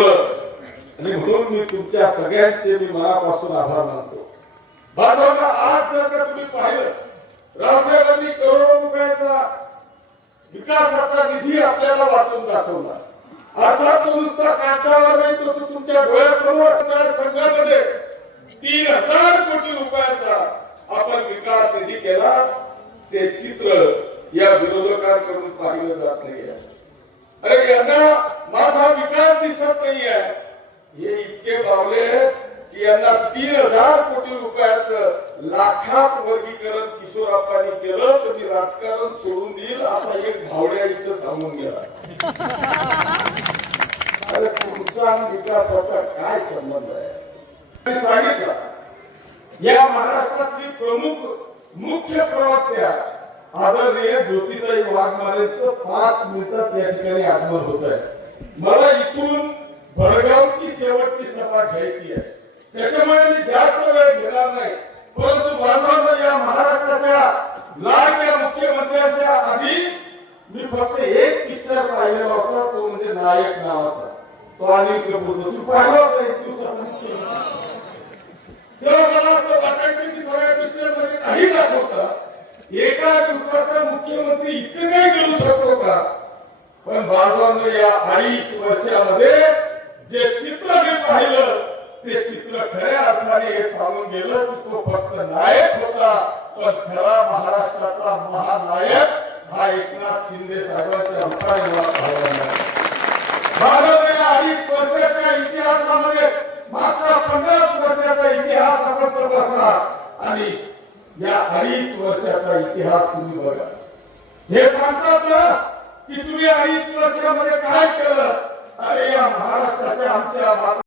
आणि म्हणून मी तुमच्या सगळ्यांचे मी मनापासून आभार मानतो बांधवांना आज जर का तुम्ही पाहिलं रावसाहेबांनी करोडो रुपयाचा विकासाचा निधी आपल्याला वाचून दाखवला अर्थात तो नुसता कागदावर नाही तो तुमच्या डोळ्यासमोर संघामध्ये तीन हजार कोटी रुपयाचा आपण विकास निधी केला ते चित्र या विरोधकांकडून पाहिलं जात नाही यांना तीन हजार कोटी रुपयाच लाखात वर्गीकरण किशोरप्पानी केलं तर मी राजकारण सोडून देईल असा एक भावड्या इथं सांगून गेला तुमचा विकासाचा काय संबंध आहे सांगितलं या महाराष्ट्रातली प्रमुख मुख्य प्रवक्त्या आदरणीय ज्योतिताई वाघमारेच पाच मिनिटात या ठिकाणी आगमन होत आहे मला इथून भडगावची शेवटची सभा घ्यायची आहे त्याच्यामुळे मी जास्त वेळ घेणार नाही परंतु बांधवांना या महाराष्ट्राच्या लाड या मुख्यमंत्र्यांच्या आधी मी फक्त एक पिक्चर पाहिलेला होता तो म्हणजे नायक नावाचा तो अनिल कपूरचा तू पाहिला होता एक दिवसाचा मुख्यमंत्री तेव्हा मला असं वाटायचं की सगळ्या पिक्चर मध्ये काही दाखवत एका दिवसाचा मुख्यमंत्री इतकं काही घेऊ शकतो का पण बांधवांना या अडीच वर्षामध्ये जे चित्र मी पाहिलं ते चित्र खऱ्या अर्थाने हे सांगून गेलं की तो फक्त नायक होता पण खरा महाराष्ट्राचा महानायक हा एकनाथ शिंदे साहेबांच्या हाताने भारत या अडीच वर्षाच्या इतिहासामध्ये मागचा पन्नास वर्षाचा इतिहास आपण तपासा आणि या अडीच वर्षाचा इतिहास तुम्ही बघा हे सांगतात ना की तुम्ही अडीच वर्षामध्ये काय केलं अरे या महाराष्ट्राच्या आमच्या